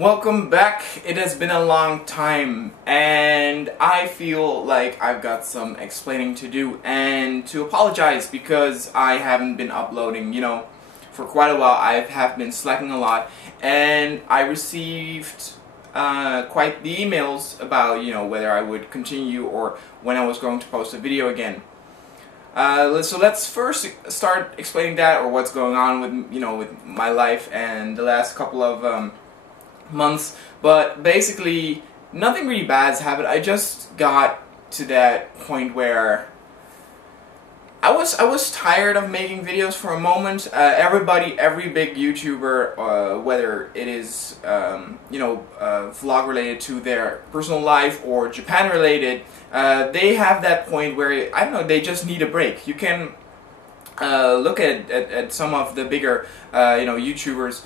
Welcome back. It has been a long time and I feel like I've got some explaining to do and to apologize because I haven't been uploading, for quite a while. I have been slacking a lot and I received quite the emails about, whether I would continue or when I was going to post a video again. So let's first start explaining that, or what's going on with my life and the last couple of months. But basically nothing really bad has happened. I just got to that point where I was tired of making videos for a moment. Every big YouTuber, whether it is vlog related to their personal life or Japan related, they have that point where, I don't know, they just need a break. You can look at some of the bigger YouTubers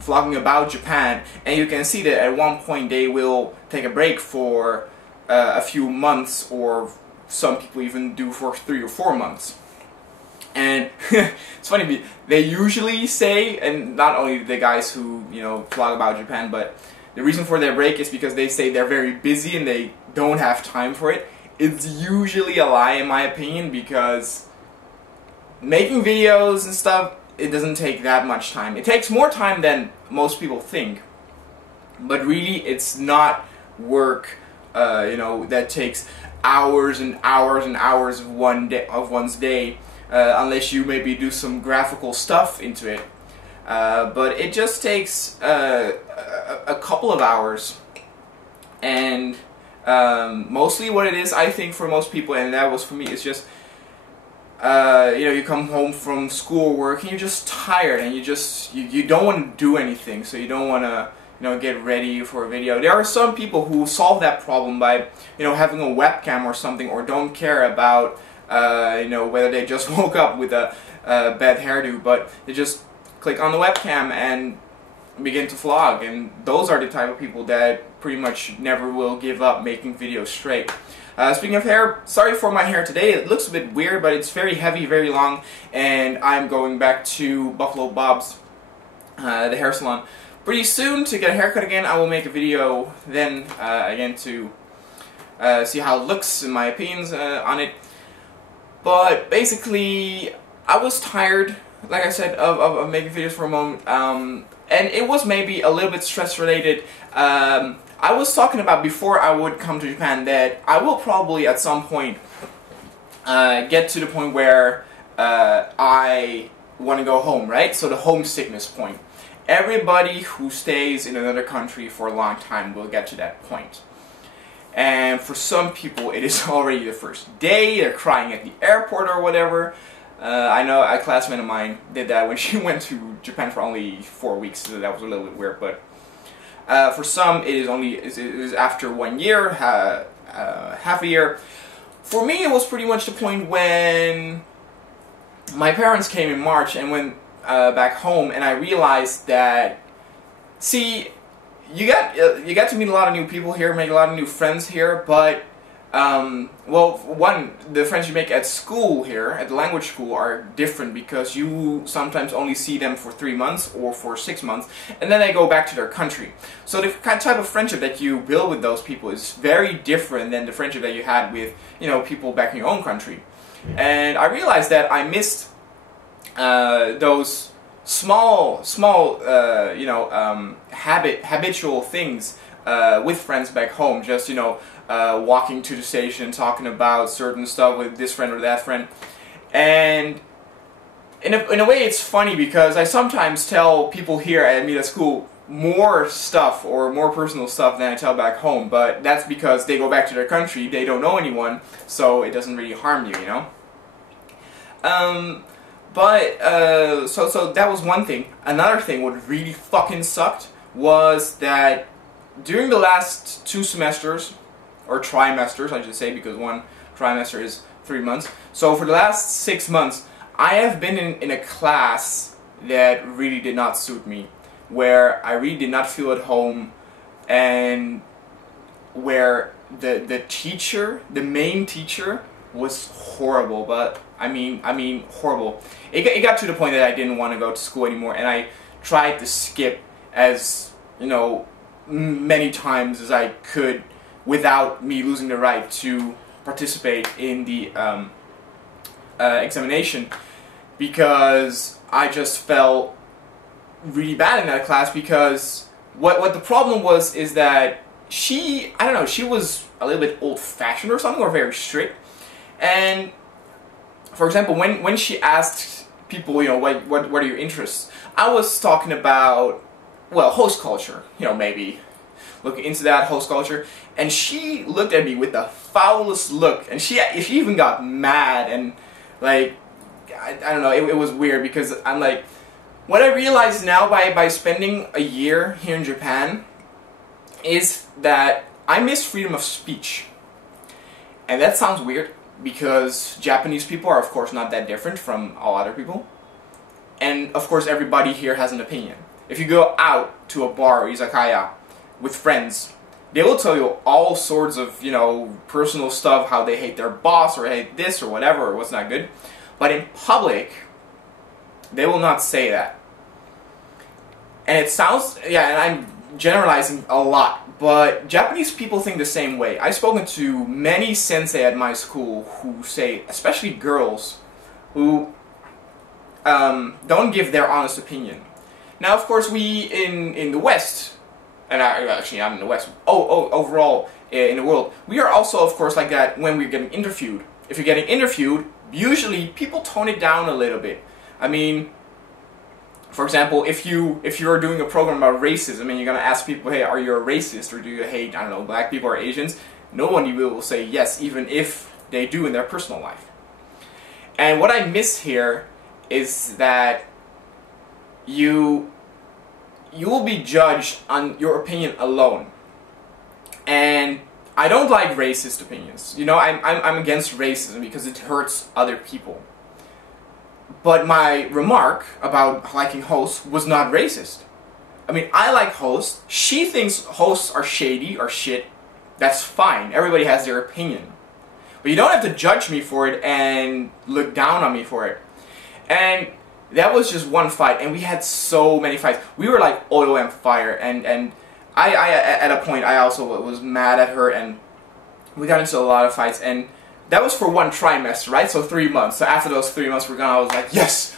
vlogging about Japan, and you can see that at one point they will take a break for a few months, or some people even do for 3 or 4 months. And it's funny, they usually say, and not only the guys who vlog about Japan, but the reason for their break is because they say they're very busy and they don't have time for it. It's usually a lie in my opinion, because making videos and stuff, it doesn't take that much time. It takes more time than most people think, but really it's not work that takes hours and hours and hours of one's day, unless you maybe do some graphical stuff into it. But it just takes a couple of hours, and mostly what it is, I think, for most people, and that was for me, is just you come home from school or work and you're just tired, and you don't want to do anything, so you don't want to get ready for a video. There are some people who solve that problem by having a webcam or something, or don't care about whether they just woke up with a bad hairdo, but they just click on the webcam and begin to vlog. And those are the type of people that pretty much never will give up making videos straight. Speaking of hair, sorry for my hair today. It looks a bit weird, but it's very heavy, very long, and I'm going back to Buffalo Bob's, the hair salon, pretty soon to get a haircut again. I will make a video then again to see how it looks and my opinions on it. But basically, I was tired, like I said, of making videos for a moment, and it was maybe a little bit stress related. I was talking about before I would come to Japan that I will probably at some point get to the point where I want to go home, right? So the homesickness point. Everybody who stays in another country for a long time will get to that point. And for some people it is already the first day, they're crying at the airport or whatever. I know a classmate of mine did that when she went to Japan for only 4 weeks, so that was a little bit weird. But for some it is after 1 year, half a year. For me it was pretty much the point when my parents came in March and went back home, and I realized that, see, you get to meet a lot of new people here, make a lot of new friends here, but well, one, the friends you make at school here, at the language school, are different, because you sometimes only see them for 3 months or for 6 months, and then they go back to their country. So the type of friendship that you build with those people is very different than the friendship that you had with people back in your own country. And I realized that I missed those small habitual things with friends back home. Just walking to the station, talking about certain stuff with this friend or that friend. And in a way it's funny, because I sometimes tell people here I meet at school more stuff, or more personal stuff, than I tell back home, but that's because they go back to their country, they don't know anyone, so it doesn't really harm you, So that was one thing. Another thing, what really fucking sucked, was that during the last 2 semesters, or trimesters I should say, because one trimester is 3 months, so for the last 6 months I have been in a class that really did not suit me, where I really did not feel at home, and where the teacher, the main teacher, was horrible. But I mean horrible. It got to the point that I didn't want to go to school anymore, and I tried to skip as you know, many times as I could without me losing the right to participate in the examination, because I just felt really bad in that class. Because what the problem was is that I don't know, she was a little bit old-fashioned or something, or very strict. And for example, when she asked people, you know, what are your interests, I was talking about, well, host culture, you know, maybe looking into that host culture, and she looked at me with the foulest look, and she even got mad, and like, I don't know, it was weird, because I'm like, what I realize now by spending a year here in Japan is that I miss freedom of speech. And that sounds weird, because Japanese people are of course not that different from all other people. And of course everybody here has an opinion. If you go out to a bar or izakaya with friends, they will tell you all sorts of, you know, personal stuff, how they hate their boss or hate this or whatever, or what's not good. But in public, they will not say that. And it sounds, yeah, and I'm generalizing a lot, but Japanese people think the same way. I've spoken to many sensei at my school who say, especially girls, who don't give their honest opinion. Now, of course, we in the West, and actually I'm in the West, overall in the world, we are also, of course, like that when we're getting interviewed. If you're getting interviewed, usually people tone it down a little bit. I mean, for example, if you're doing a program about racism and you're gonna ask people, hey, are you a racist, or do you hate, I don't know, black people or Asians? No one will say yes, even if they do in their personal life. And what I miss here is that you will be judged on your opinion alone. And I don't like racist opinions. You know, I'm against racism because it hurts other people. But my remark about liking hosts was not racist. I mean, I like hosts. She thinks hosts are shady or shit. That's fine. Everybody has their opinion. But you don't have to judge me for it and look down on me for it. And that was just one fight, and we had so many fights. We were like oil and fire, and I at a point I also was mad at her, and we got into a lot of fights, and that was for one trimester, right? So 3 months. So after those 3 months were gone, I was like, yes!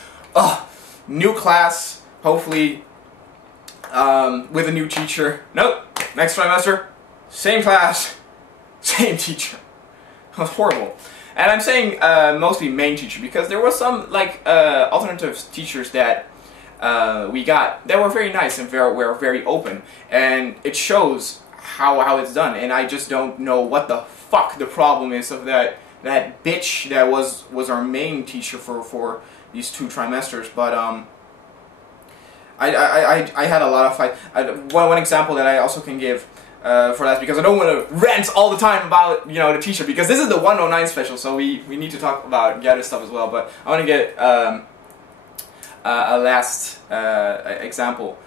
New class, hopefully with a new teacher. Nope, next trimester, same class, same teacher. It was horrible. And I'm saying mostly main teacher, because there were some like alternative teachers that we got that were very nice and were very open, and it shows how it's done. And I just don't know what the fuck the problem is of that bitch that was our main teacher for these 2 trimesters. But I had a lot of fight. One example that I also can give for that, because I don't want to rant all the time about, you know, the teacher, because this is the 109 special, so we need to talk about Gyaru stuff as well. But I want to get a last example.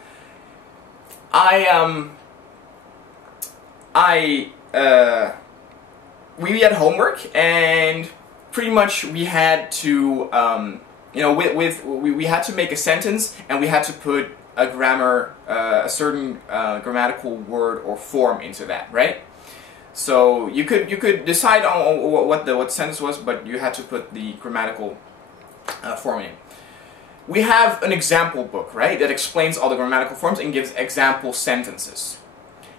We had homework, and pretty much we had to you know, we had to make a sentence, and we had to put a grammar, a certain grammatical word or form into that, right? So you could decide on what the sentence was, but you had to put the grammatical form in. We have an example book, right, that explains all the grammatical forms and gives example sentences.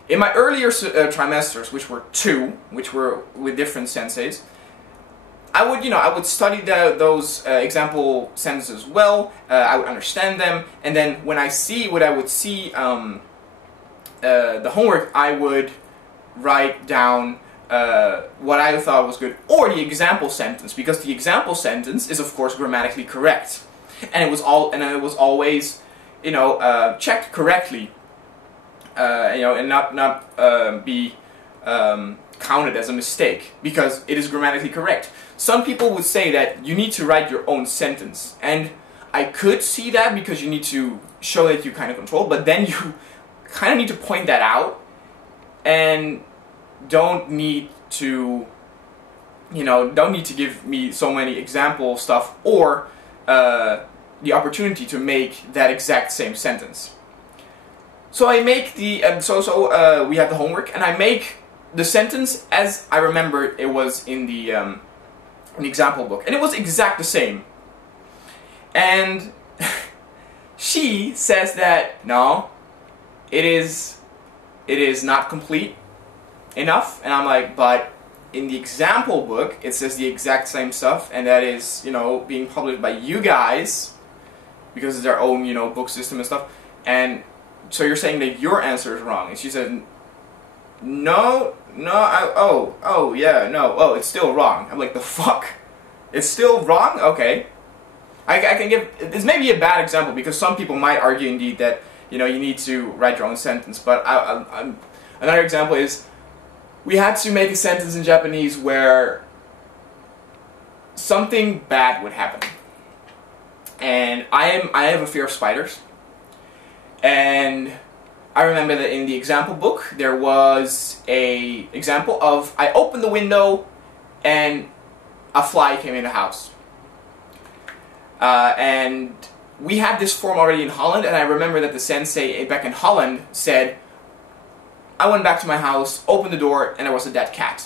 In my earlier trimesters, which were 2, which were with different senseis, I would study those example sentences well. I would understand them, and then when I would see the homework, I would write down what I thought was good, or the example sentence, because the example sentence is of course grammatically correct, and it was always, you know, checked correctly, you know, and not be counted as a mistake, because it is grammatically correct. Some people would say that you need to write your own sentence, and I could see that, because you need to show that you kind of control, but then you kind of need to point that out, and don't need to, you know, don't need to give me so many example stuff, or the opportunity to make that exact same sentence. So I make the we have the homework, and I make the sentence as I remember it was in the example book, and it was exact the same. And she says that no, it is not complete enough, and I'm like, but in the example book it says the exact same stuff, and that is, you know, being published by you guys because it's their own, you know, book system and stuff, and so you're saying that your answer is wrong. And she said, no, yeah, no, oh, it's still wrong. I'm like, the fuck? It's still wrong? Okay. I can give, this may be a bad example because some people might argue indeed that, you know, you need to write your own sentence, but another example is, we had to make a sentence in Japanese where something bad would happen. And I have a fear of spiders. And I remember that in the example book there was a example of I opened the window and a fly came in the house. And we had this form already in Holland, and I remember that the sensei back in Holland said, I went back to my house, opened the door, and there was a dead cat.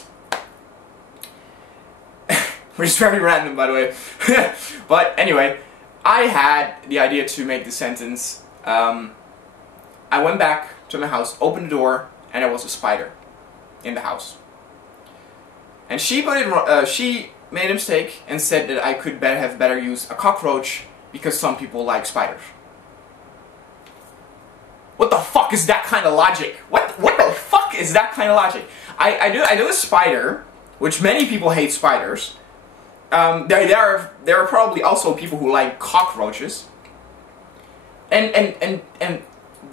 Which is very random, by the way. But anyway, I had the idea to make the sentence, I went back to my house, opened the door, and there was a spider in the house. And she made a mistake and said that I could have better used a cockroach because some people like spiders. What the fuck is that kind of logic? What the fuck is that kind of logic? I do a spider, which many people hate spiders. There are probably also people who like cockroaches. And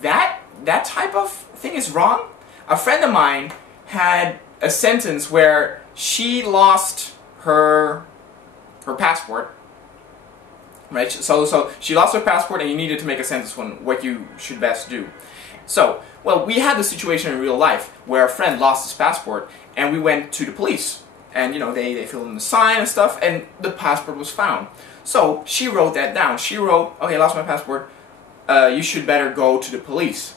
that type of thing is wrong. A friend of mine had a sentence where she lost her passport. Right? So she lost her passport, and you needed to make a sentence on what you should best do. So, well, we had the situation in real life where a friend lost his passport, and we went to the police. And, you know, they filled in the sign and stuff, and the passport was found. So she wrote that down. She wrote, okay, I lost my passport. You should better go to the police.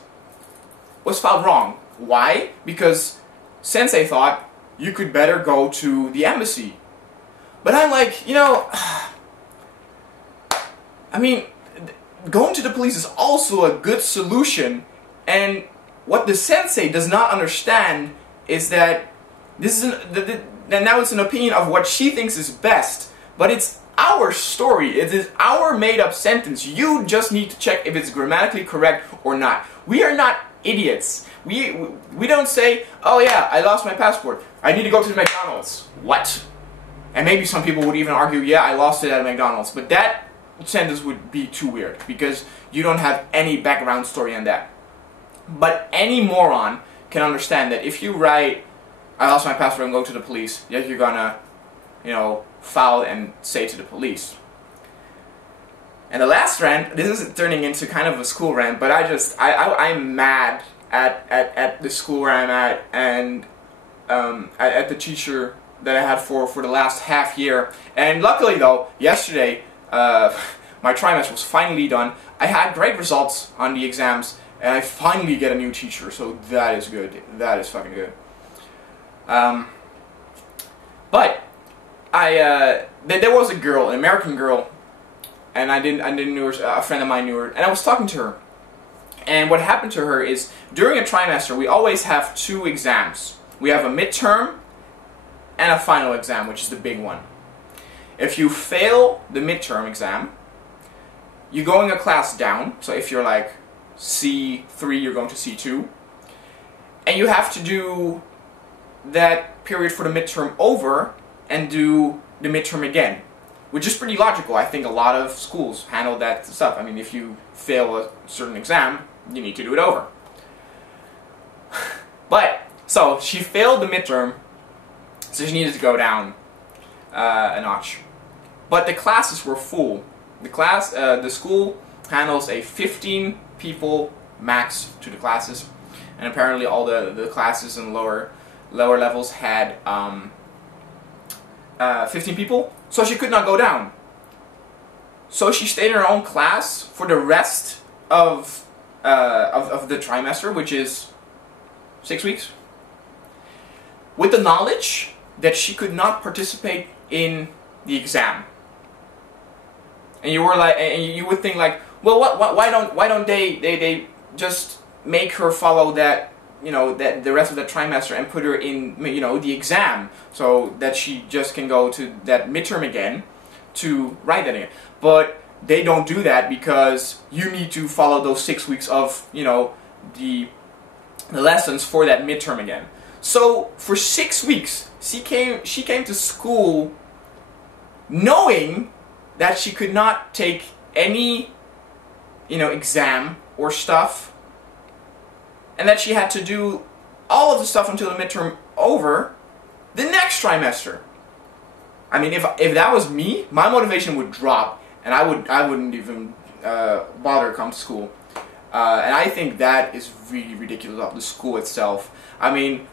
Was found wrong. Why? Because Sensei thought you could better go to the embassy. But I'm like, you know, I mean, going to the police is also a good solution, and what the Sensei does not understand is that this is now it's an opinion of what she thinks is best, but it's our story. It is our made-up sentence. You just need to check if it's grammatically correct or not. We are not idiots. We don't say, oh yeah, I lost my passport, I need to go to the McDonald's. What? And maybe some people would even argue, yeah, I lost it at McDonald's, but that sentence would be too weird because you don't have any background story on that. But any moron can understand that if you write, I lost my passport and go to the police, yet you're gonna, you know, file and say to the police. And the last rant, this is turning into kind of a school rant, but I'm mad at the school where I'm at, and at the teacher that I had for the last half year. And luckily though, yesterday, my trimester was finally done. I had great results on the exams, and I finally get a new teacher, so that is good. That is fucking good. But there was a girl, an American girl, and I didn't know her. A friend of mine knew her, and I was talking to her. And what happened to her is, during a trimester, we always have two exams. We have a midterm and a final exam, which is the big one. If you fail the midterm exam, you're going a class down. So if you're like C3, you're going to C2. And you have to do that period for the midterm over and do the midterm again, which is pretty logical. I think a lot of schools handle that stuff. I mean, if you fail a certain exam, you need to do it over. But, so she failed the midterm, so she needed to go down a notch. But the classes were full. The school handles a 15 people max to the classes, and apparently all the classes in lower levels had 15 people, so she could not go down. So she stayed in her own class for the rest of of the trimester, which is 6 weeks, with the knowledge that she could not participate in the exam. And you were like, and you would think like, well, why don't they just make her follow that, you know, that the rest of the trimester and put her in, you know, the exam, so that she just can go to that midterm again to write that again. But they don't do that because you need to follow those 6 weeks of, you know, the lessons for that midterm again. So for 6 weeks, she came to school knowing that she could not take any, you know, exam or stuff, and that she had to do all of the stuff until the midterm over the next trimester. I mean, if that was me, my motivation would drop, and I wouldn't even bother to come to school. And I think that is really ridiculous of the school itself. I mean,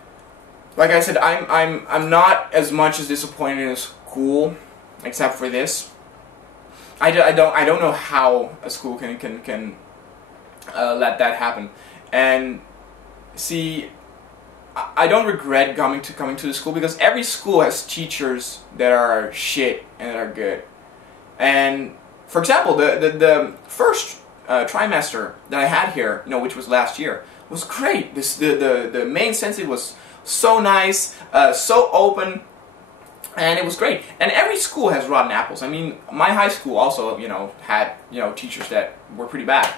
like I said, I'm not as much as disappointed in the school, except for this. I don't know how a school can let that happen. And see, I don't regret coming to the school, because every school has teachers that are shit and that are good. And for example, the first trimester that I had here, you know, which was last year, was great. The main sensei was so nice, so open, and it was great. And every school has rotten apples. I mean, my high school also, you know, had, you know, teachers that were pretty bad.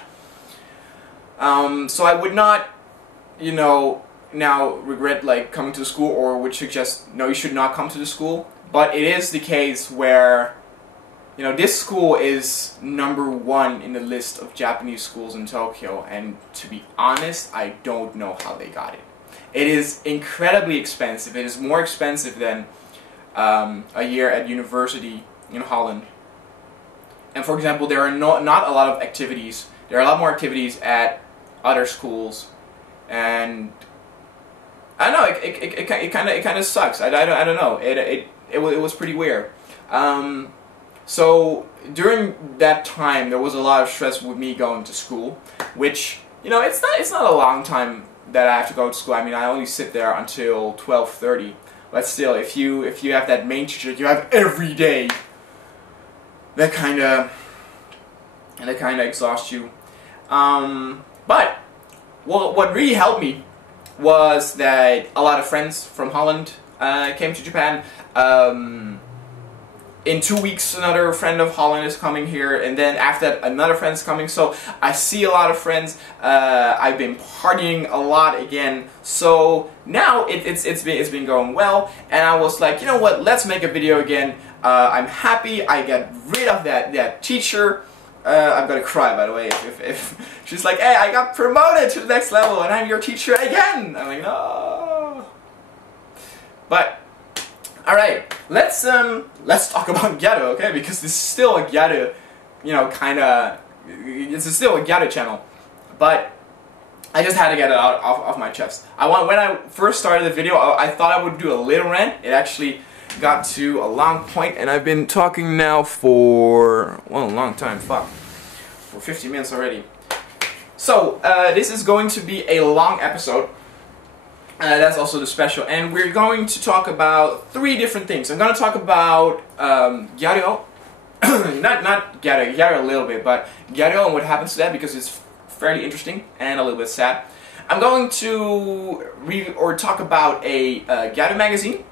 So I would not, you know, now regret like coming to the school, or would suggest no, you should not come to the school. But it is the case where, you know, this school is #1 in the list of Japanese schools in Tokyo, and to be honest, I don't know how they got it. It is incredibly expensive. It is more expensive than a year at university in Holland. And for example, there are not a lot of activities. There are a lot more activities at other schools, and I don't know. It kind of sucks. I don't know. It was pretty weird. So during that time, there was a lot of stress with me going to school, which, you know, it's not a long time that I have to go to school. I mean, I only sit there until 12:30. But still, if you have that main teacher you have every day, that kind of exhausts you. But what really helped me was that a lot of friends from Holland came to Japan. In 2 weeks, another friend of Holland is coming here, and then after that, another friend's coming. So I see a lot of friends. I've been partying a lot again. So now it's been going well, and I was like, you know what? Let's make a video again. I'm happy. I got rid of that teacher. I'm gonna cry, by the way, if she's like, hey, I got promoted to the next level, and I'm your teacher again. I'm like, no. But alright, let's talk about Gyaru, okay? Because this is still a Gyaru, you know, it's still a Gyaru channel. But I just had to get it out off my chest. When I first started the video, I thought I would do a little rant. It actually got to a long point, and I've been talking now for, well, a long time, fuck. For 50 minutes already. So, this is going to be a long episode. That's also the special, and we're going to talk about 3 different things. I'm going to talk about Gyaru, not Gyaru, Gyaru a little bit, but Gyaru and what happens to that, because it's fairly interesting and a little bit sad. I'm going to talk about a Gyaru magazine,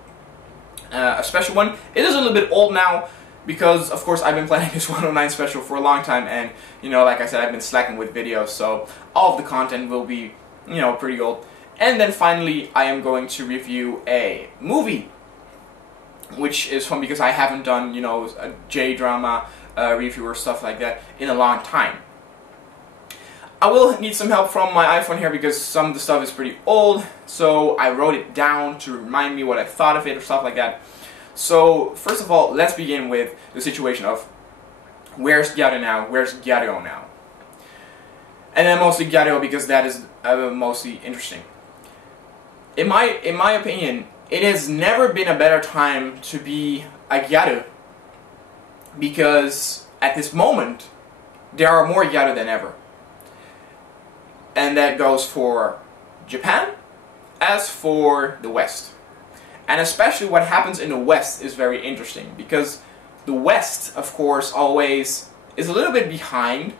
a special one. It is a little bit old now, because of course I've been planning this 109 special for a long time, and you know, like I said, I've been slacking with videos, so all of the content will be, you know, pretty old. And then finally, I am going to review a movie, which is fun because I haven't done, you know, a J-drama review or stuff like that in a long time. I will need some help from my iPhone here because some of the stuff is pretty old, so I wrote it down to remind me what I thought of it or stuff like that. So, first of all, let's begin with the situation of where's Gyaru now, where's Gyaru now? And then mostly Gyaru because that is mostly interesting. In my opinion, it has never been a better time to be a Gyaru, because at this moment there are more Gyaru than ever. And that goes for Japan as for the West. And especially what happens in the West is very interesting, because the West, of course, always is a little bit behind,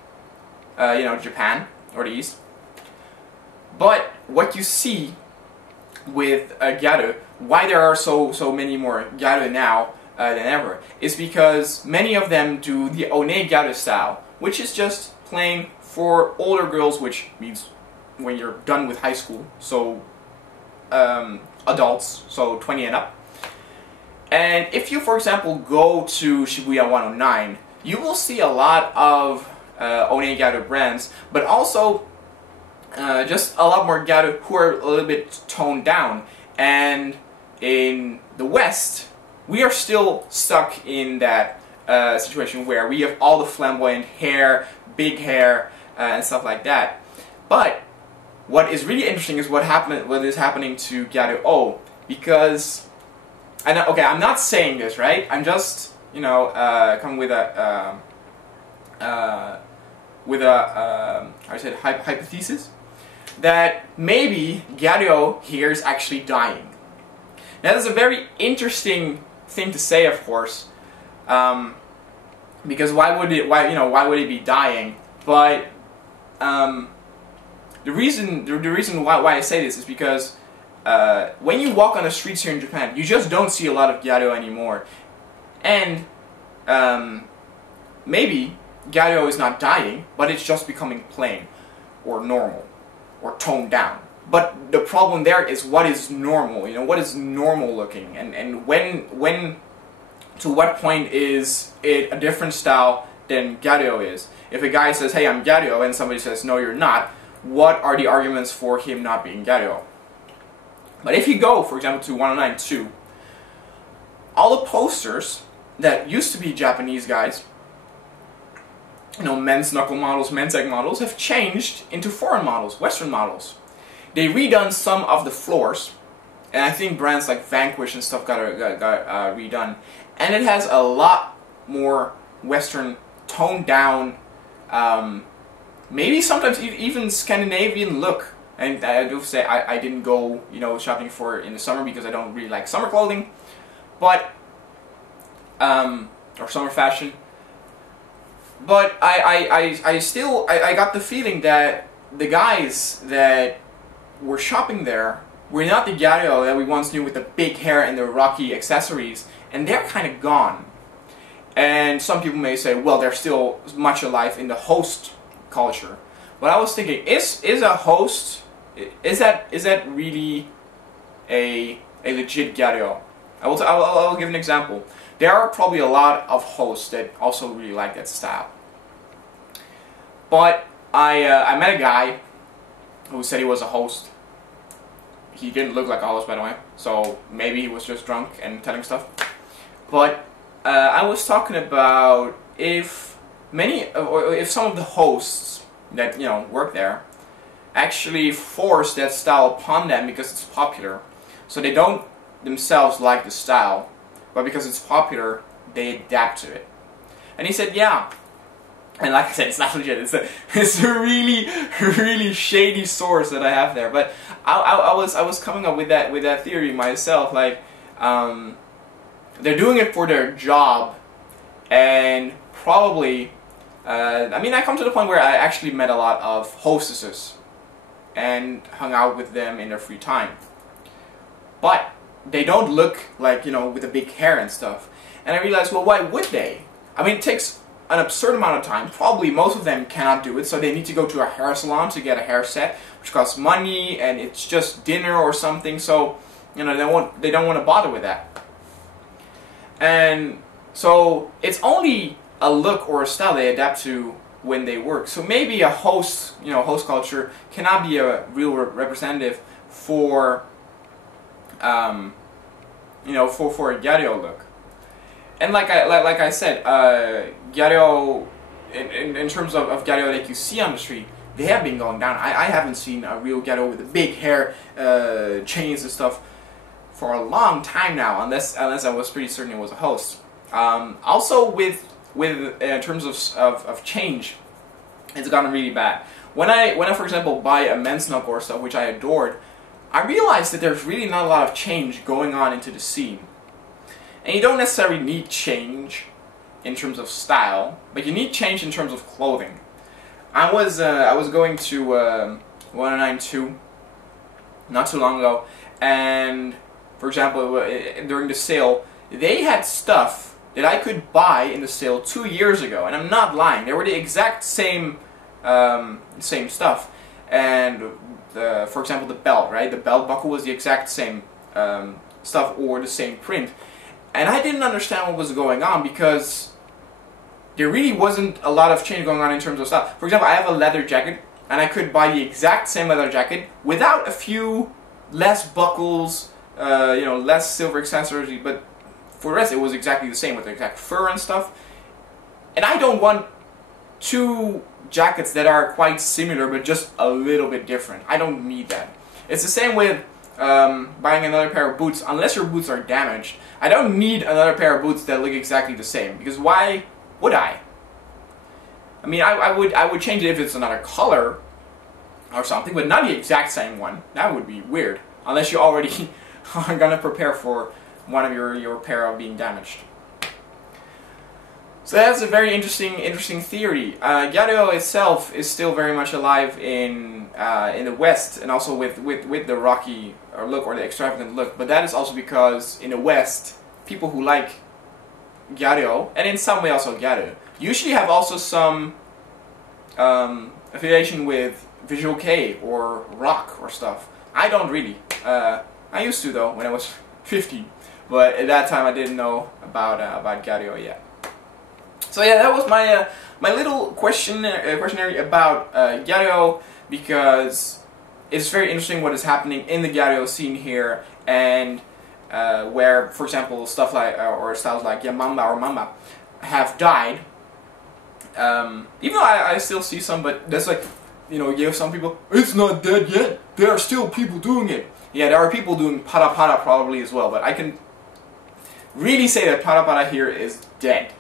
you know, Japan or the East. But what you see with Gyaru, why there are so many more Gyaru now than ever, is because many of them do the one Gyaru style, which is just playing for older girls, which means when you're done with high school, so adults, so 20 and up. And if you, for example, go to Shibuya 109, you will see a lot of one Gyaru brands, but also just a lot more Gyaru who are a little bit toned down. And in the West, we are still stuck in that situation where we have all the flamboyant hair, big hair, and stuff like that. But what is really interesting is what is happening to Gyaru0, because, and okay, I'm not saying this, right? I'm just, you know, coming with a how do you say, hypothesis that maybe Gyaru0 here is actually dying. Now, that's a very interesting thing to say, of course, because why would it be dying? But the reason why I say this is because when you walk on the streets here in Japan, you just don't see a lot of Gyaru anymore, and maybe Gyaru is not dying, but it's just becoming plain, or normal, or toned down. But the problem there is, what is normal? You know, what is normal looking, and when to what point is it a different style than Gyaru is? If a guy says, "Hey, I'm Gyaru," and somebody says, "No, you're not," what are the arguments for him not being Gyaru? But if you go, for example, to 109.2, all the posters that used to be Japanese guys, you know, men's knuckle models, men's egg models, have changed into foreign models, Western models. They redone some of the floors, and I think brands like Vanquish and stuff got redone, and it has a lot more Western, toned down, maybe sometimes even Scandinavian look. And I do say I didn't go, you know, shopping for it in the summer because I don't really like summer clothing, but or summer fashion. But I still got the feeling that the guys that were shopping there were not the Gyaru that we once knew with the big hair and the rocky accessories, and they're kind of gone. And some people may say, well, they're still much alive in the host culture. But I was thinking, is a host, is that really a legit Gyaru? I'll give an example. There are probably a lot of hosts that also really like that style. But I met a guy who said he was a host. He didn't look like a host, by the way, so maybe he was just drunk and telling stuff. But I was talking about if some of the hosts that, you know, work there actually force that style upon them because it's popular. So they don't themselves like the style, but because it's popular, they adapt to it. And he said, yeah. And like I said, it's not legit. It's a really shady source that I have there. But I was coming up with that theory myself. Like, they're doing it for their job, and probably. I mean, I come to the point where I actually met a lot of hostesses and hung out with them in their free time. But they don't look like, you know, with the big hair and stuff. And I realized, well, why would they? I mean, it takes an absurd amount of time. Probably most of them cannot do it, so they need to go to a hair salon to get a hairset, which costs money, and it's just dinner or something. So, you know, they don't want to bother with that. And so it's only a look or a style they adapt to when they work. So maybe a host, you know, host culture cannot be a real representative for, you know, for a Gyaru look. And like I said, Gyaru, in terms of Gyaru that you see on the street, they have been going down. I haven't seen a real Gyaru with the big hair, chains and stuff for a long time now, unless I was pretty certain it was a host. Also in terms of change, it's gotten really bad. when I for example buy a men's knuckle or stuff, which I adored, I realized that there's really not a lot of change going on into the scene. And you don't necessarily need change in terms of style, but you need change in terms of clothing. I was going to 1092 not too long ago, and for example, during the sale, they had stuff that I could buy in the sale 2 years ago, and I'm not lying. They were the exact same stuff. And for example, the belt, right? The belt buckle was the exact same stuff or the same print, and I didn't understand what was going on because there really wasn't a lot of change going on in terms of stuff. For example, I have a leather jacket, and I could buy the exact same leather jacket without a few less buckles, you know, less silver accessories, but for the rest it was exactly the same with the exact fur and stuff. And I don't want two jackets that are quite similar but just a little bit different. I don't need that. It's the same with buying another pair of boots. Unless your boots are damaged, I don't need another pair of boots that look exactly the same, because why would I? I mean, I would change it if it's another color or something, but not the exact same one. That would be weird, unless you already are gonna prepare for one of your pair of being damaged. So that's a very interesting theory. Gyaru0 itself is still very much alive in the West, and also with the rocky look or the extravagant look. But that is also because in the West, people who like Gyaru0, and in some way also Gyaru, usually have also some affiliation with Visual Kei or rock or stuff. I don't really. I used to though when I was 15, but at that time I didn't know about Gyaru0 yet. So yeah, that was my my little questionnaire about Gyaru0, because it's very interesting what is happening in the Gyaru0 scene here, and where, for example, stuff like or styles like Yamamba or Mamba have died. Even though I still see some, but that's like, you know, you have some people, it's not dead yet. There are still people doing it. Yeah, there are people doing Para Para probably as well, but I can really say that Para Para here is dead.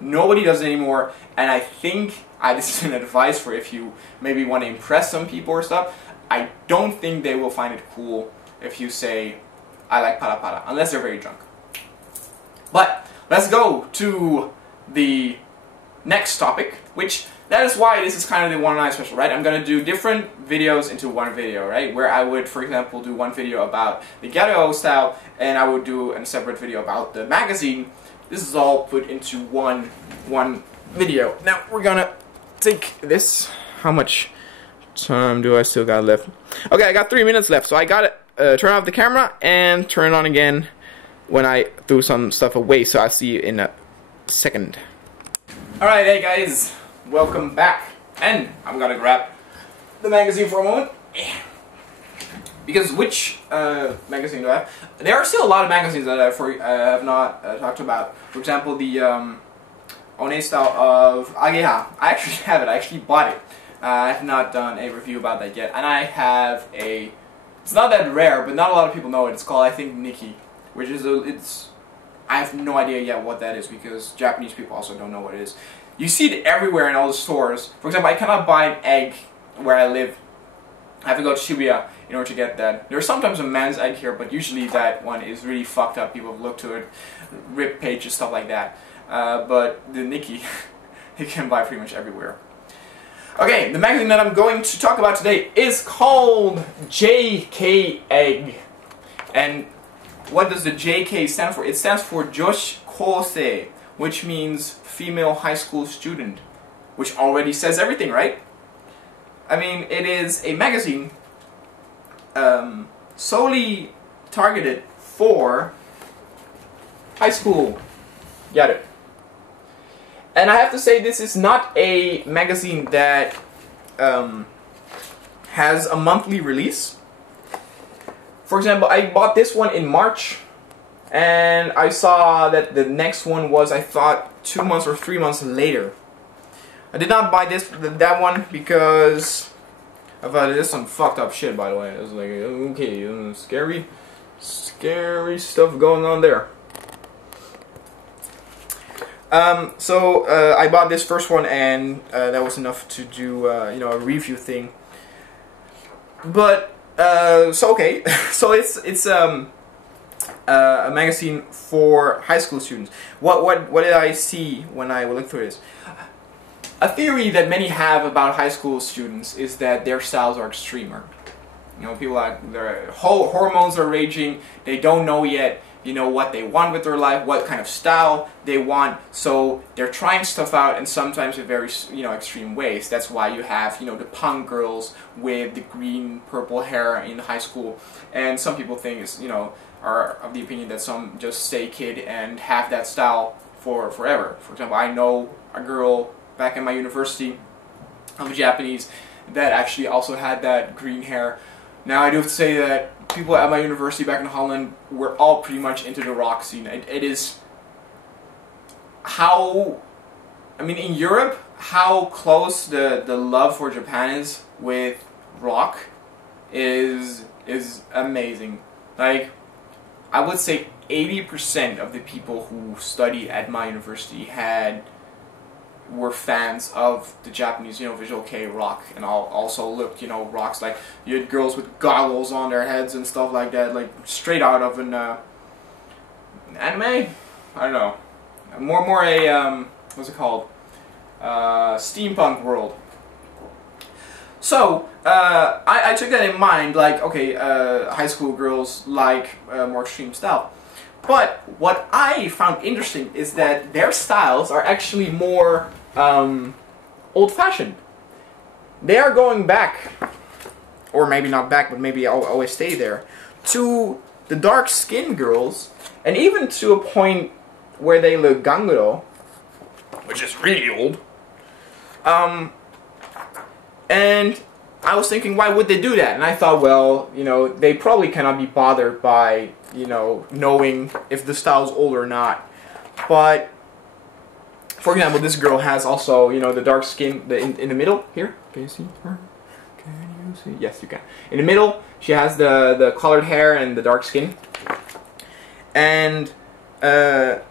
Nobody does it anymore, and I think this is an advice for if you maybe want to impress some people or stuff. I don't think they will find it cool if you say, I like Para Para, unless they're very drunk. But let's go to the next topic, which that is why this is kind of the 109 special, right? I'm gonna do different videos into one video, right? Where I would, for example, do one video about the Gyaru0 style, and I would do a separate video about the magazine. This is all put into one video. Now we're gonna take this. How much time do I still got left? Okay, I got 3 minutes left, so I gotta turn off the camera and turn it on again when I threw some stuff away. So I'll see you in a second. Alright, hey guys, welcome back. And I'm gonna grab the magazine for a moment. Because which magazine do I have? There are still a lot of magazines that I have not talked about. For example, the One style of Ageha. I actually have it. I actually bought it. I have not done a review about that yet. And I have a... It's not that rare, but not a lot of people know it. It's called, I think, Nikki. Which is I have no idea yet what that is, because Japanese people also don't know what it is. You see it everywhere in all the stores. For example, I cannot buy an egg where I live. I have to go to Shibuya in order to get that. There's sometimes a man's egg here, but usually that one is really fucked up. People have looked to it, rip pages, stuff like that. But the Nikki, you can buy pretty much everywhere. Okay, the magazine that I'm going to talk about today is called JK Egg. And what does the JK stand for? It stands for Joshi Kousei, which means female high school student, which already says everything, right? I mean, it is a magazine solely targeted for high school Gyaru. And I have to say, this is not a magazine that has a monthly release. For example, I bought this one in March, and I saw that the next one was, I thought, 2 months or 3 months later. I did not buy that one because I thought it is some fucked up shit, by the way. It was like, okay, scary stuff going on there. I bought this first one, and that was enough to do you know, a review thing. But so okay, so it's a magazine for high school students. What did I see when I looked through this? A theory that many have about high school students is that their styles are extremer. You know, people like their hormones are raging. They don't know yet, you know, what they want with their life, what kind of style they want. So they're trying stuff out, and sometimes in very, you know, extreme ways. That's why you have, you know, the punk girls with the green, purple hair in high school. And some people think, is, you know, are of the opinion that some just stay kid and have that style for forever. For example, I know a girl back in my university, of Japanese, that actually also had that green hair. Now I do have to say that people at my university back in Holland were all pretty much into the rock scene. It is how, I mean, in Europe, how close the love for Japan is with rock is amazing. Like, I would say 80% of the people who studied at my university were fans of the Japanese, you know, visual kei rock, and also looked, you know, rocks like you had girls with goggles on their heads and stuff like that, like straight out of an anime. I don't know, more a what's it called? Steampunk world. So I took that in mind, like, okay, high school girls like more extreme style. But what I found interesting is that their styles are actually more old-fashioned. They are going back, or maybe not back, but maybe I'll always stay there, to the dark-skinned girls, and even to a point where they look Gyaru0, which is really old. And I was thinking, why would they do that? And I thought, well, you know, they probably cannot be bothered by, you know, knowing if the style's old or not. But, for example, this girl has also, you know, the dark skin in the middle here. Can you see her? Can you see? Yes, you can. In the middle, she has the colored hair and the dark skin. And a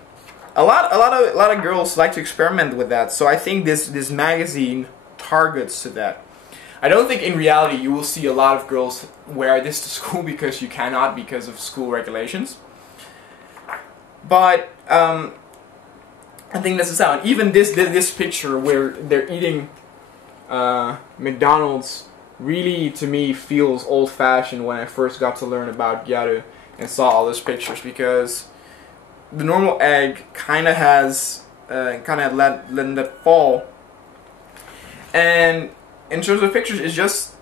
lot of girls like to experiment with that. So I think this magazine targets to that. I don't think in reality you will see a lot of girls wear this to school, because you cannot, because of school regulations. But I think that's the sound. Even this picture where they're eating McDonald's really, to me, feels old-fashioned when I first got to learn about Gyaru and saw all those pictures, because the normal egg kind of has letting that fall. And in terms of pictures, it just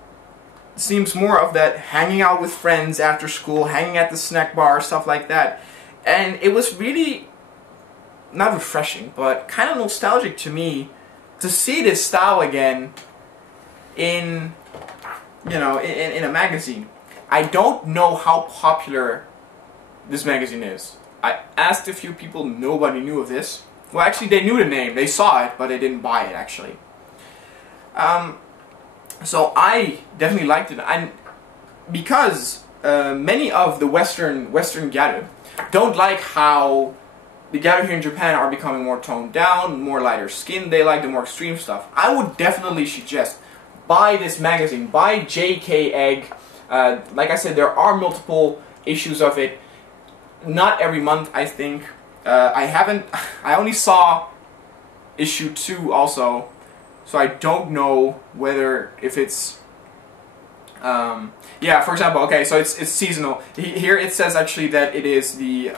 seems more of that hanging out with friends after school, hanging at the snack bar, stuff like that. And it was really, not refreshing, but kind of nostalgic to me to see this style again in, you know, in a magazine. I don't know how popular this magazine is. I asked a few people, nobody knew of this. Well, actually, they knew the name, they saw it, but they didn't buy it, actually. So I definitely liked it, and because many of the Western Gyaru don't like how the Gyaru here in Japan are becoming more toned down, more lighter skinned. They like the more extreme stuff. I would definitely suggest buy this magazine, buy JK Egg. Like I said, there are multiple issues of it. Not every month, I think. I only saw issue 2 also. So I don't know whether if it's yeah, for example, okay, so it's seasonal. Here it says actually that it is the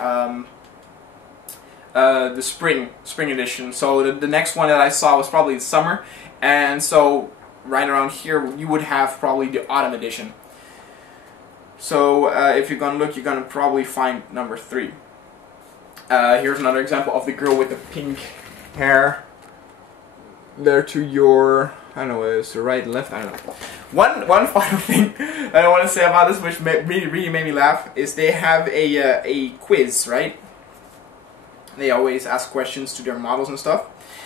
spring edition. So the next one that I saw was probably the summer, and so right around here you would have probably the autumn edition. So if you're gonna look, you're gonna probably find number 3. Here's another example of the girl with the pink hair. There to your, I don't know, it's the right and left, I don't know. One final thing that I want to say about this, which really made me laugh, is they have a quiz, right? They always ask questions to their models and stuff.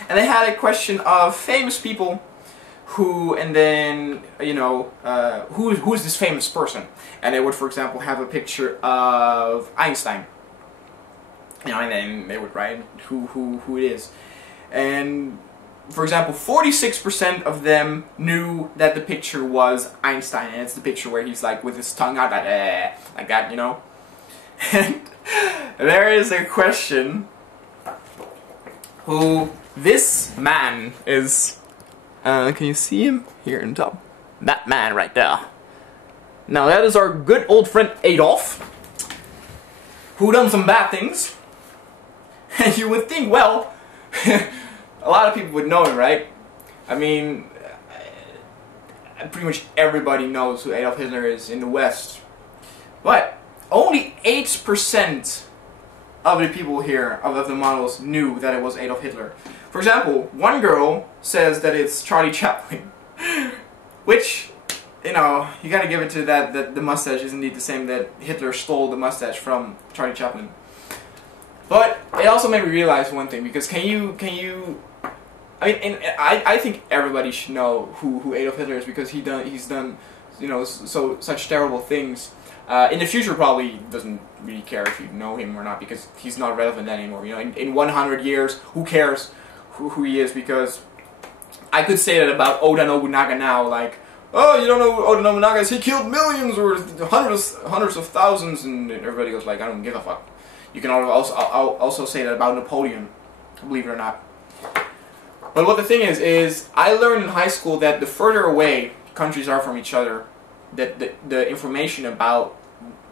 And they had a question of famous people who, and then, you know, who's this famous person? And they would, for example, have a picture of Einstein. you know, and then they would write who it is. And for example, 46% of them knew that the picture was Einstein, and it's the picture where he's like with his tongue out like that, you know. And there is a question who this man is. Can you see him here in the top? That man right there. Now that is our good old friend Adolf, who done some bad things. And you would think, well, a lot of people would know him, right? I mean, pretty much everybody knows who Adolf Hitler is in the West. But only 8% of the people here, of the models, knew that it was Adolf Hitler. For example, one girl says that it's Charlie Chaplin. Which, you know, you gotta give it to that the mustache is indeed the same, that Hitler stole the mustache from Charlie Chaplin. But it also made me realize one thing, because can you I mean, and I think everybody should know who Adolf Hitler is, because he's done, you know, such terrible things. In the future, probably doesn't really care if you know him or not, because he's not relevant anymore. You know, in 100 years, who cares who he is? Because I could say that about Oda Nobunaga now, like, oh, you don't know who Oda Nobunaga is? He killed millions or hundreds of thousands, and everybody goes like, I don't give a fuck. You can also say that about Napoleon, believe it or not. But what the thing is I learned in high school that the further away countries are from each other, that the information about,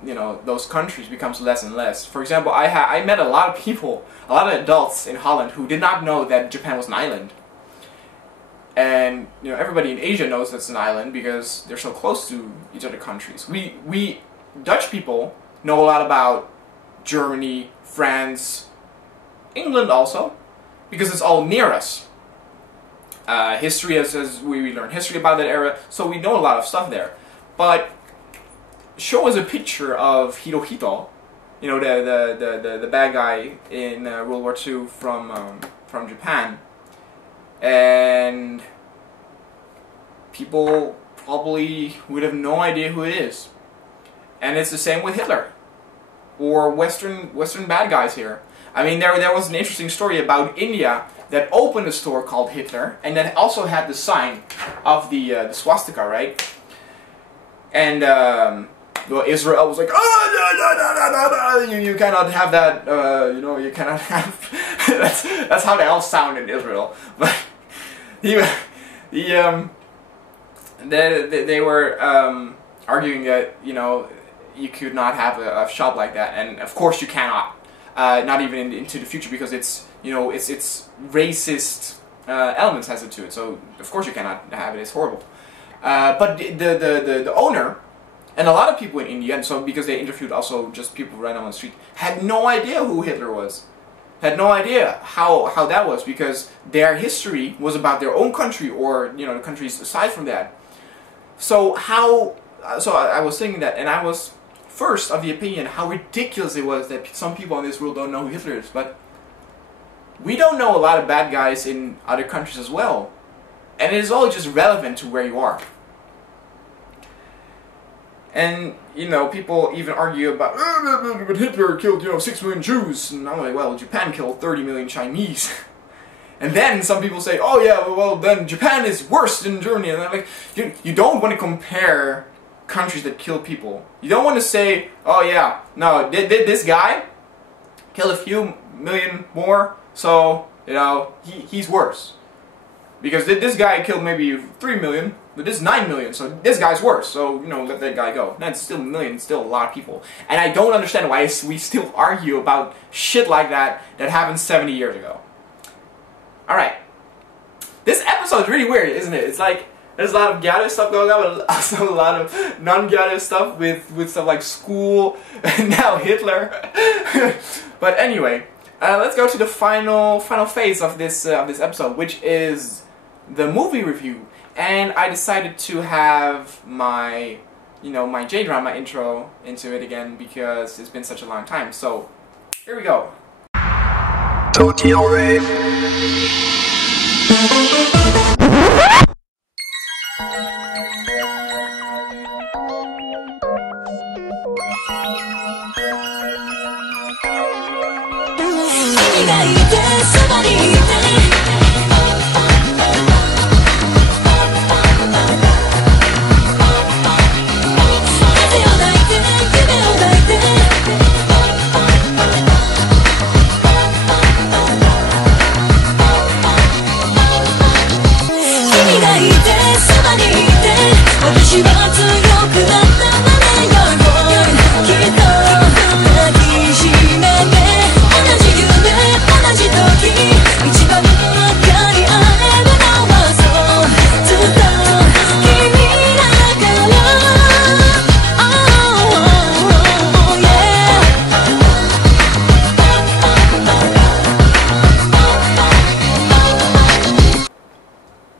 you know, those countries becomes less and less. For example, I met a lot of people, a lot of adults in Holland who did not know that Japan was an island. And, you know, everybody in Asia knows that's an island because they're so close to each other countries. We Dutch people know a lot about Germany, France, England also, because it's all near us. History, as we learn history about that era, so we know a lot of stuff there. But show us a picture of Hirohito, you know, the bad guy in World War II from Japan, and people probably would have no idea who it is. And it's the same with Hitler or Western bad guys here. I mean, there was an interesting story about India that opened a store called Hitler, and that also had the sign of the swastika, right? And well, Israel was like, oh, no, you cannot have that, you know, you cannot have. that's how they all sound in Israel. But they were arguing that, you know, you could not have a shop like that, and of course you cannot. Not even into the future, because it's, you know, it's racist elements has it to it. So of course you cannot have it. It's horrible. But the owner and a lot of people in India, and so because they interviewed also just people right on the street, had no idea who Hitler was. Had no idea how that was, because their history was about their own country, or, you know, the countries aside from that. So I was thinking that, and I was first of the opinion how ridiculous it was that some people in this world don't know who Hitler is. But we don't know a lot of bad guys in other countries as well, and it is all just relevant to where you are. And, you know, people even argue about, but Hitler killed, you know, 6 million Jews, and I'm like, well, Japan killed 30 million Chinese. And then some people say, oh yeah, well then Japan is worse than Germany, and I'm like, you don't want to compare countries that kill people. You don't want to say, oh yeah, no, did this guy kill a few million more, so, you know, he's worse. Because this guy killed maybe 3 million, but this is 9 million, so this guy's worse, so, you know, let that guy go. That's still a million, still a lot of people. And I don't understand why we still argue about shit like that happened 70 years ago. Alright. This episode is really weird, isn't it? It's like, there's a lot of Gyaru stuff going on, but also a lot of non-Gyaru stuff with stuff like school, and now Hitler. But anyway, let's go to the final phase of this episode, which is the movie review. And I decided to have my, you know, my J-drama intro into it again, because it's been such a long time. So here we go. がいてそばにいて私は強くなったまま You're born きっと抱きしめて同じ夢同じ時一番分かり合えるのはそうずっと君だから Oh yeah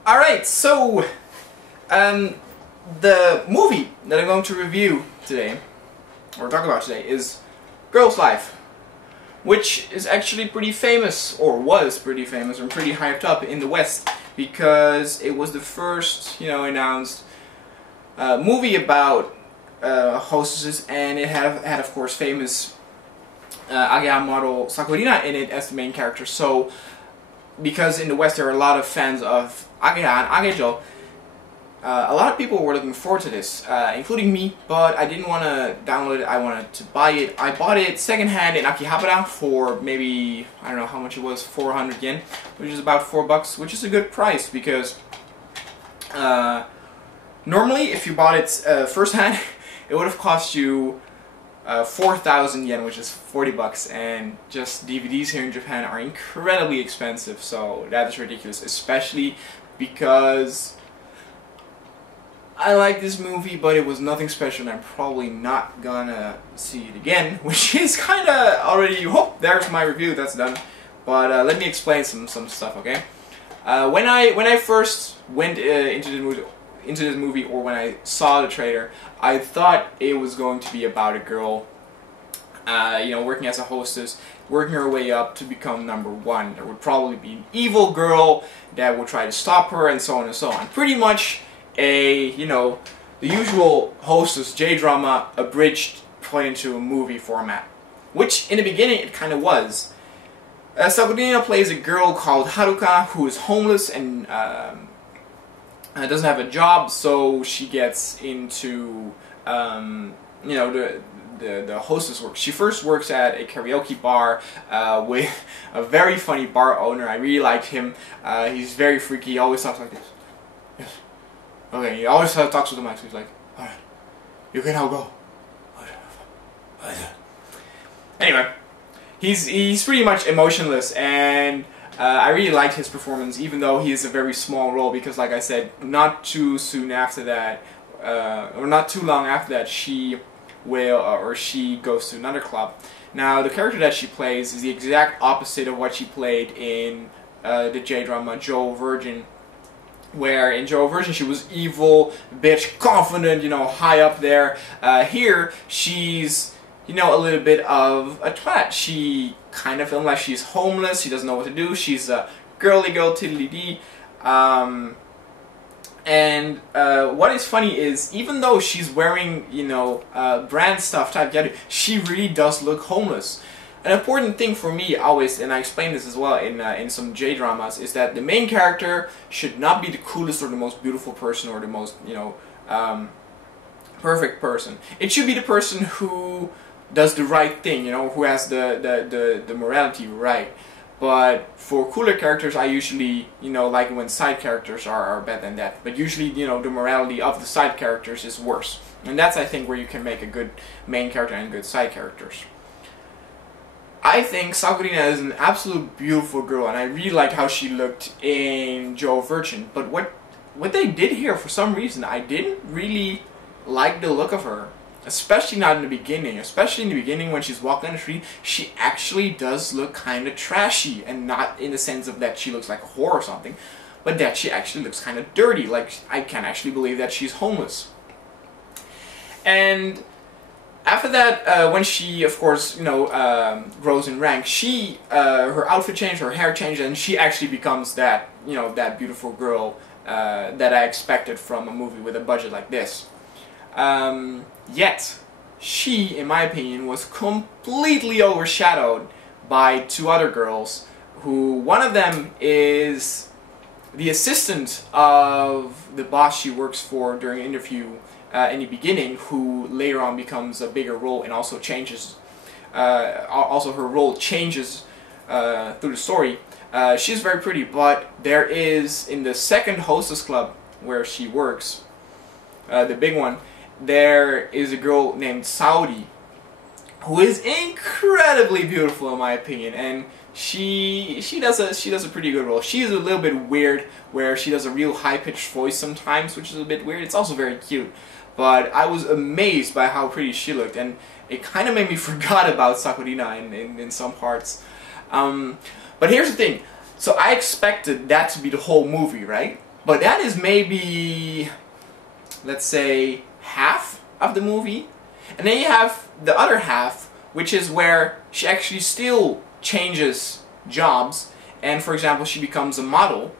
Alright, so the movie that I'm going to review today, or talk about today, is Girl's Life, which is actually pretty famous, or was pretty famous, and pretty hyped up in the West, because it was the first, announced movie about hostesses, and it had of course famous Ageha model Sakurina in it as the main character. So, because in the West there are a lot of fans of Ageha and Agejo, a lot of people were looking forward to this, including me, but I didn't want to download it, I wanted to buy it. I bought it secondhand in Akihabara for maybe, I don't know how much it was, 400 yen, which is about $4, which is a good price, because normally if you bought it first hand, it would have cost you 4,000 yen, which is $40, and just DVDs here in Japan are incredibly expensive, so that is ridiculous, especially because I like this movie, but it was nothing special, and I'm probably not gonna see it again, which is kinda already, there's my review, that's done. But let me explain some stuff, okay? When I first went into this movie, or when I saw the trailer, I thought it was going to be about a girl, working as a hostess, working her way up to become #1. There would probably be an evil girl that would try to stop her, and so on and so on. Pretty much the usual hostess J-drama abridged, put into a movie format. Which, in the beginning, it kind of was. Sakurina plays a girl called Haruka, who is homeless and doesn't have a job, so she gets into, the hostess work. She first works at a karaoke bar with a very funny bar owner. I really liked him. He's very freaky. He always talks like this. Yes. Okay, he always talks with the mic, so he's like, alright, you can now go. Anyway, he's pretty much emotionless, and I really liked his performance, even though he is a very small role, because like I said, not too soon after that, or not too long after that, she goes to another club. Now, the character that she plays is the exact opposite of what she played in the J-drama Joe Virgin, where in Joe Virgin she was evil, bitch, confident, high up there. Here, she's, a little bit of a twat. She kind of feels like she's homeless, she doesn't know what to do, she's a girly girl, tiddly-dee. And what is funny is, even though she's wearing, brand stuff type Gyaru, she really does look homeless. An important thing for me always, and I explain this as well in some J-dramas, is that the main character should not be the coolest or the most beautiful person or the most, perfect person. It should be the person who does the right thing, who has the morality right. But for cooler characters, I usually, like when side characters are better than that. But usually, the morality of the side characters is worse. And that's, I think, where you can make a good main character and good side characters. I think Sakurina is an absolute beautiful girl, and I really liked how she looked in Joe Virgin. But what they did here, for some reason, I didn't really like the look of her. Especially not in the beginning. Especially in the beginning when she's walking on the street, she actually does look kind of trashy. And not in the sense of that she looks like a whore or something, but that she actually looks kind of dirty. Like, I can't actually believe that she's homeless. And after that, when she, of course, grows in rank, her outfit changed, her hair changed, and she actually becomes that, that beautiful girl that I expected from a movie with a budget like this. Yet, she, in my opinion, was completely overshadowed by two other girls, who, one of them is the assistant of the boss she works for during an interview in the beginning, who later on becomes a bigger role and also changes, also her role changes through the story. She's very pretty, but there is, in the second hostess club where she works, the big one, there is a girl named Saudi who is incredibly beautiful in my opinion, and she does a pretty good role. She is a little bit weird, where she does a real high-pitched voice sometimes, which is a bit weird. It's also very cute, but I was amazed by how pretty she looked, and it kind of made me forgot about Sakurina in some parts. But here's the thing. So I expected that to be the whole movie, right? But that is maybe, let's say, half of the movie. And then you have the other half, which is where she actually still changes jobs. And for example, she becomes a model.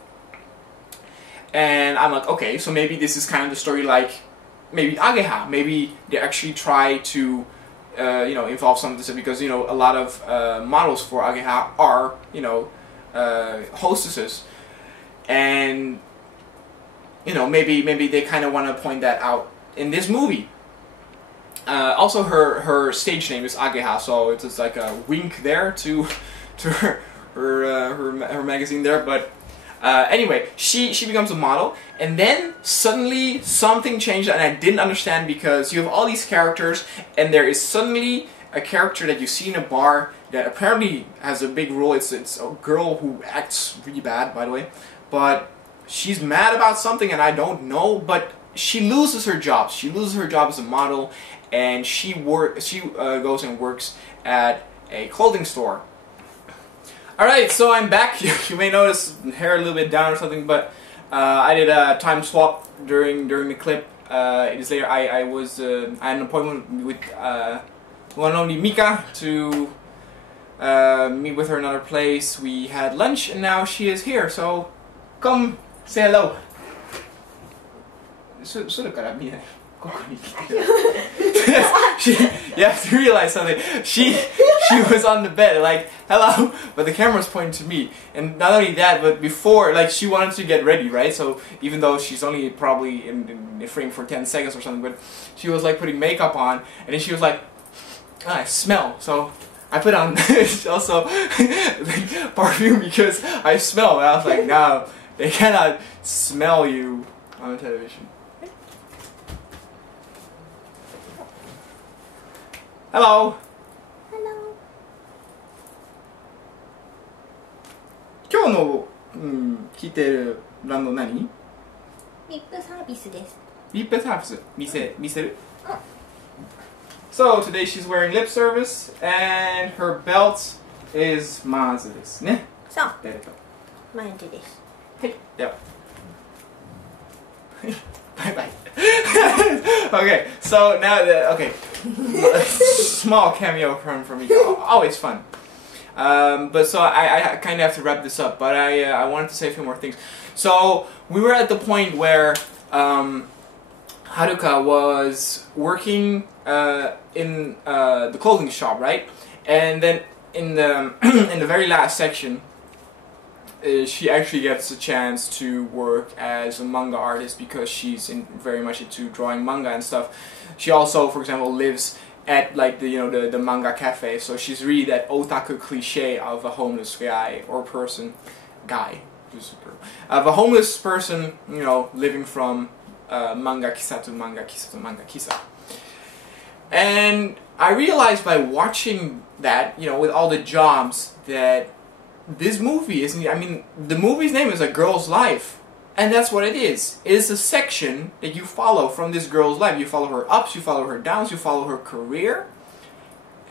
And I'm like, okay, so maybe this is kind of the story like maybe Ageha. Maybe they actually try to you know, involve some of this, because you know a lot of models for Ageha are, you know, hostesses, and you know, maybe they kind of want to point that out in this movie. Also, her stage name is Ageha, so it's just like a wink there to her magazine there. But anyway, she becomes a model, and then suddenly something changed, and I didn't understand, because you have all these characters, and there is suddenly a character that you see in a bar that apparently has a big role. It's a girl who acts really bad, by the way, but she's mad about something, and I don't know. But she loses her job. She loses her job as a model, and she goes and works at a clothing store. Alright, so I'm back. You may notice hair a little bit down or something, but I did a time swap during the clip. It is later. I had an appointment with one and only Mika to meet with her in another place. We had lunch, and now she is here. So come say hello. You have to realize something. She was on the bed, like, hello, but the camera's pointing to me. And not only that, but before, like, she wanted to get ready, right? So even though she's only probably in the frame for 10 seconds or something, but she was like putting makeup on, and then she was like, ah, I smell. So I put on also like, perfume because I smell. And I was like, no, they cannot smell you on television. Hello. Hello. 今日の、聞いてるブランド何？リップサービスです。リップサービス見せる？So today she's wearing lip service, and her belt is Mazu ですね。そう。ベルト。マンジです。はい、では。Bye bye. Okay, so now okay, small cameo from me. Always fun. But so I kind of have to wrap this up. But I wanted to say a few more things. So we were at the point where Haruka was working in the clothing shop, right? And then in the in the very last section, she actually gets a chance to work as a manga artist because she's very much into drawing manga and stuff. She also, for example, lives at like the manga cafe, so she's really that otaku cliche of a homeless guy or person, of a homeless person, you know, living from manga kisa to manga kisa to manga kisa. And I realized by watching that, you know, with all the jobs, that this movie isn't, I mean, the movie's name is A Girl's Life, and that's what it is. It is a section that you follow from this girl's life. You follow her ups, you follow her downs, you follow her career.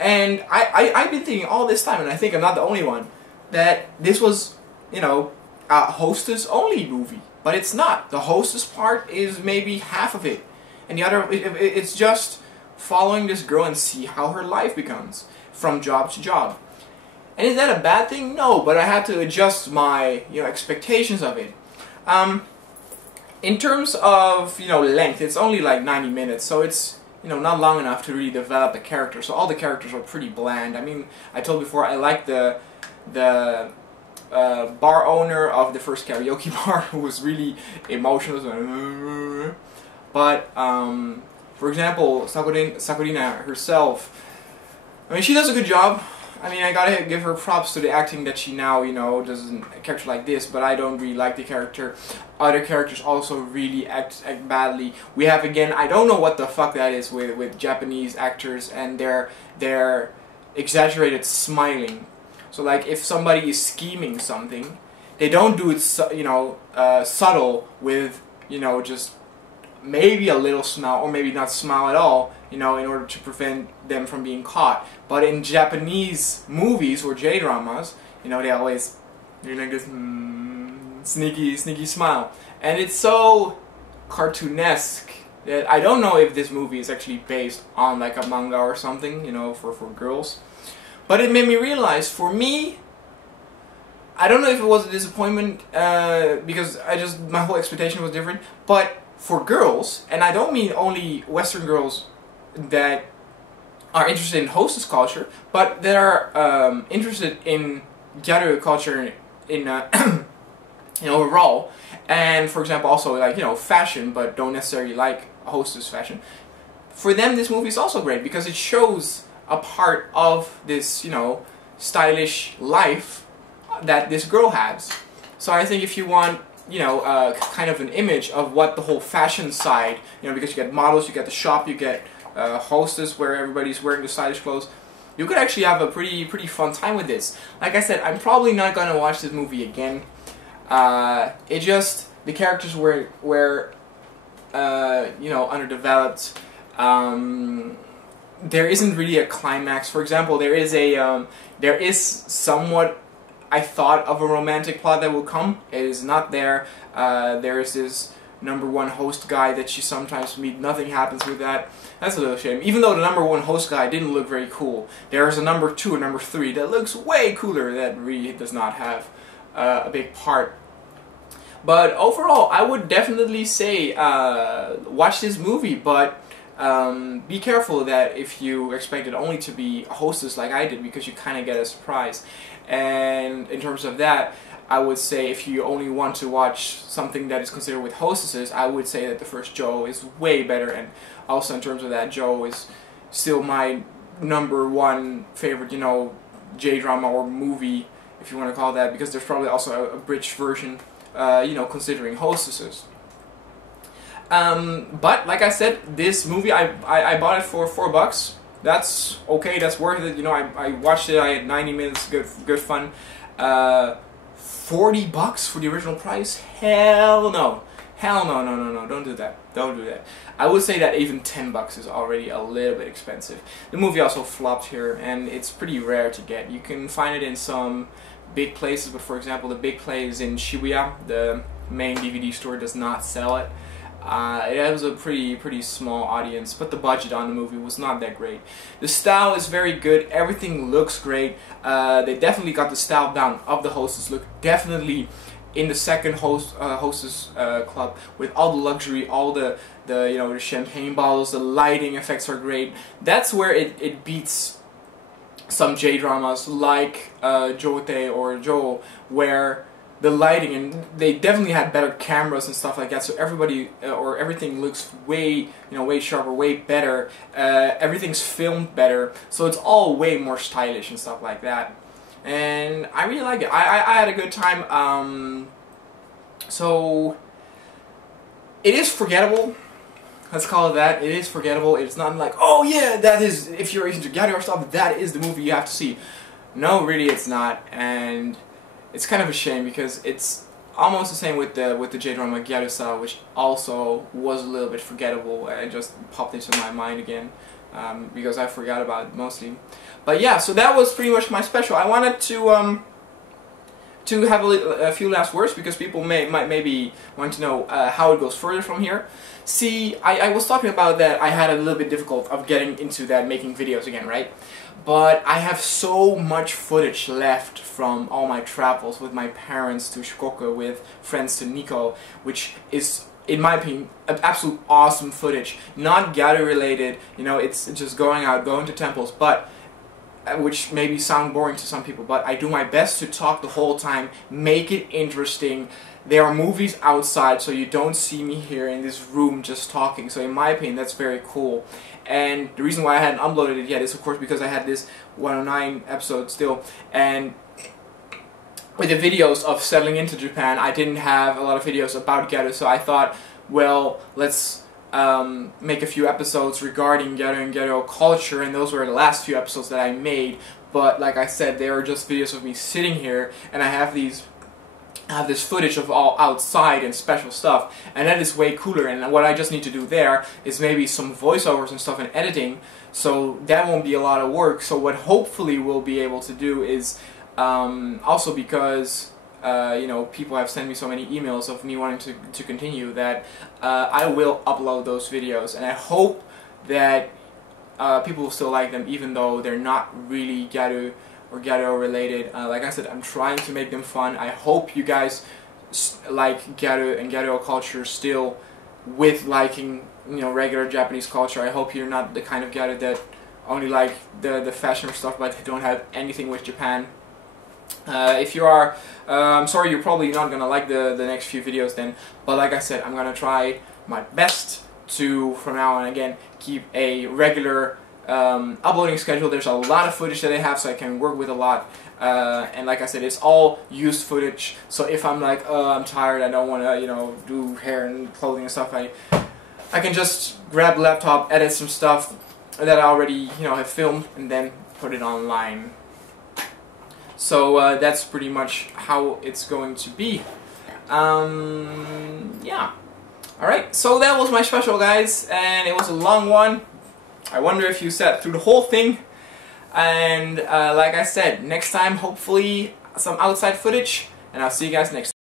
And I've been thinking all this time, and I think I'm not the only one, that this was, you know, a hostess only movie. But it's not. The hostess part is maybe half of it. And the other, it's just following this girl and see how her life becomes from job to job. And is that a bad thing? No, but I had to adjust my, you know, expectations of it. In terms of, you know, length, it's only like 90 minutes, so it's, you know, not long enough to really develop the character. So all the characters are pretty bland. I mean, I told before, I like the bar owner of the first karaoke bar who was really emotional. But for example, Sakurina herself, I mean, she does a good job. I mean, I gotta give her props to the acting that she now, you know, does a character like this, but I don't really like the character. Other characters also really act badly. We have, again, I don't know what the fuck that is with Japanese actors and their exaggerated smiling. So like, if somebody is scheming something, they don't do it, you know, subtle with, you know, just maybe a little smile, or maybe not smile at all, you know, in order to prevent them from being caught. But in Japanese movies or J-dramas, you know, they always do like this sneaky smile. And it's so cartoonesque that I don't know if this movie is actually based on like a manga or something, you know, for girls. But it made me realize, for me, I don't know if it was a disappointment, because my whole expectation was different, but for girls, and I don't mean only Western girls that are interested in hostess culture, but that are interested in Gyaru culture in overall, and for example also like, you know, fashion, but don't necessarily like hostess fashion. For them, this movie is also great because it shows a part of this, you know, stylish life that this girl has. So I think if you want, you know, kind of an image of what the whole fashion side, you know, because you get models, you get the shop, you get hostess where everybody's wearing the stylish clothes, you could actually have a pretty fun time with this. Like I said, I'm probably not gonna watch this movie again. It just, the characters were you know, underdeveloped. There isn't really a climax. For example, there is somewhat, I thought, of a romantic plot that will come. It is not there. There is this #1 host guy that you sometimes meet. Nothing happens with that. That's a little shame. Even though the #1 host guy didn't look very cool, there is a #2 and #3 that looks way cooler that really does not have a big part. But overall, I would definitely say watch this movie, but be careful that if you expect it only to be a hostess like I did, because you kind of get a surprise. And in terms of that, I would say if you only want to watch something that is considered with hostesses, I would say that the first Joe is way better. And also in terms of that, Joe is still my #1 favorite, you know, J-drama or movie, if you want to call that, because there's probably also a bridge version, you know, considering hostesses. But like I said, this movie, I bought it for $4. That's okay, that's worth it. You know, I watched it, I had 90 minutes, good fun. $40 for the original price? Hell no. Hell no, no, don't do that. Don't do that. I would say that even $10 is already a little bit expensive. The movie also flopped here, and it's pretty rare to get. You can find it in some big places, but for example, the big place in Shibuya, the main DVD store, does not sell it. It was a pretty small audience, but the budget on the movie was not that great. The style is very good, everything looks great. They definitely got the style down of the hostess look, definitely in the second hostess club, with all the luxury, all the you know, the champagne bottles, the lighting effects are great. That's where it beats some J-dramas like Jote or Jo, where the lighting, and they definitely had better cameras and stuff like that, so everybody or everything looks way, you know, way sharper, way better. Everything's filmed better, so it's all way more stylish and stuff like that. And I really like it. I had a good time. So it is forgettable. Let's call it that. It is forgettable. It's not like, oh yeah, that is, if you're into Gyaru stuff, that is the movie you have to see. No, really, it's not. And it's kind of a shame, because it's almost the same with the J-drama Gyaru0, which also was a little bit forgettable. It just popped into my mind again, because I forgot about it mostly. But yeah, so that was pretty much my special. I wanted to have a few last words, because people might maybe want to know how it goes further from here. See, I was talking about that I had a little bit difficult of getting into that making videos again, right? But I have so much footage left from all my travels with my parents to Shikoku, with friends to Nikko, which is, in my opinion, an absolute awesome footage. Not Gyaru related, you know, it's just going out, going to temples, but which maybe sound boring to some people, but I do my best to talk the whole time, make it interesting, there are movies outside, so you don't see me here in this room just talking. So in my opinion, that's very cool. And the reason why I hadn't uploaded it yet is of course because I had this 109 episode still, and with the videos of settling into Japan, I didn't have a lot of videos about Gyaru, so I thought, well, let's make a few episodes regarding Gyaru and Gyaru culture, and those were the last few episodes that I made. But like I said, they were just videos of me sitting here, and I have this footage of all outside and special stuff, and that is way cooler. And what I just need to do there is maybe some voiceovers and stuff and editing, so that won't be a lot of work. So what hopefully we'll be able to do is also because you know, people have sent me so many emails of me wanting to continue, that I will upload those videos, and I hope that people will still like them even though they're not really Gyaru or Gyaru related. Like I said, I'm trying to make them fun. I hope you guys like Gyaru and Gyaru culture still, with liking, you know, regular Japanese culture. I hope you're not the kind of Gyaru that only like the fashion stuff but they don't have anything with Japan. If you are, I'm sorry, you're probably not gonna like the next few videos then, but like I said, I'm gonna try my best to, from now on again, keep a regular uploading schedule. There's a lot of footage that I have, so I can work with a lot, and like I said, it's all used footage, so if I'm like, I'm tired, I don't want to, you know, do hair and clothing and stuff, I can just grab the laptop, edit some stuff that I already, you know, have filmed, and then put it online. So that's pretty much how it's going to be. Yeah. Alright, so that was my special, guys, and it was a long one. I wonder if you sat through the whole thing. And like I said, next time hopefully some outside footage, and I'll see you guys next time.